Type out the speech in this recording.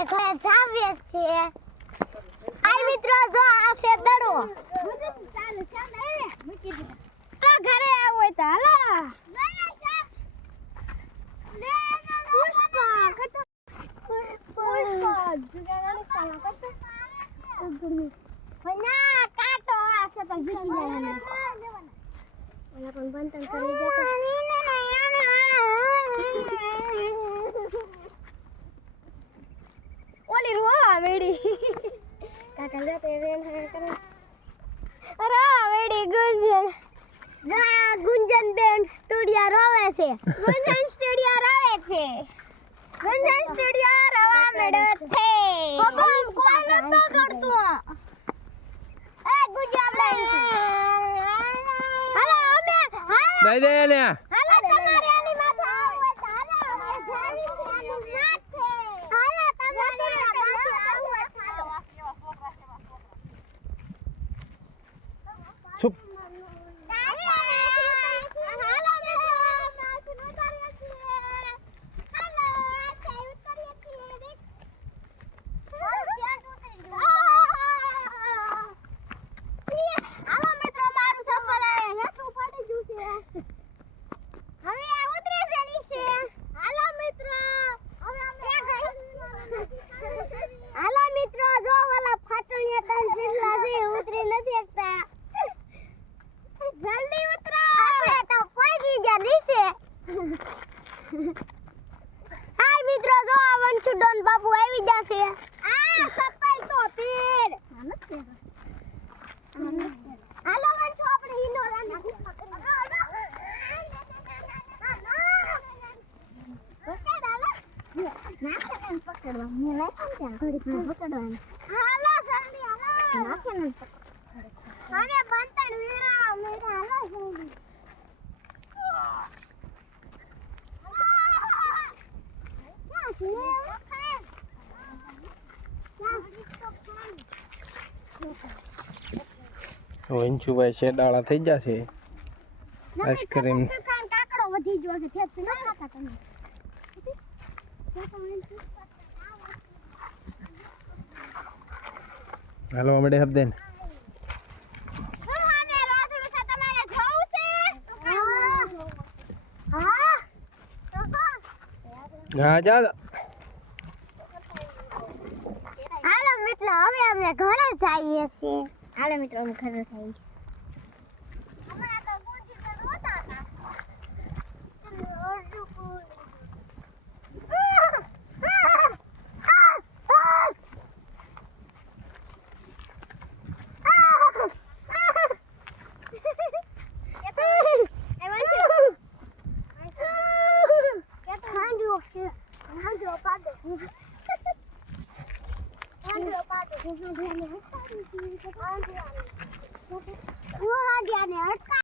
અમે ઘરે જાવીએ છીએ આઈ મિત્રો જો આ છે દડો ચાલે ચાલે મૂકી દીધા તો ઘરે આવો તો હાલો પુષ્પા જુગાડાને સાલા કરતો ના કાટો આ છે તો જીતી જાય ઓલા પણ બંતન કરી જતો ઓલી રોવા મેડી કાકા જાતે વેન કરે રોવા મેડી ગુંજન બેન સ્ટુડિયો રોવે છે ગુંજન સ્ટુડિયો રોવે છે ગુંજન સ્ટુડિયો રોવા મેડો છે કોણ કોણ તો કરતો એ ગુંજન બેન હાલો અમે દઈ દે ને હાલો તમારે આની માથે આવો તો હાલો અમે જાવી છે આની માથે હાલો તમારે માથે આવો તો હાલો ચૂપ હાય મિત્રો જો આ વંશુડોન બાબુ આવી જશે આ સપાઈ તો પીર હાલો વંશુ આપણે ઈનો રાની પકડવા હું લઈ પણ ત્યાં પકડવાનું હાલો જલ્દી હાલો નાખે ને હવે બંતણ વીણા મેરા હાલો જલ્દી વંશુભાઈ શેડાળા થઈ જશે આઈસ્ક્રીમ કાકડો વધી ગયો છે ફેફસું ના ખાતા તમે હાલો અમે હબદેન હા જા હાલો મિત્રો હવે અમે ઘરે જઈએ છીએ હાલો મિત્રો અમે ઘરે જઈએ वो आ गया ने हटका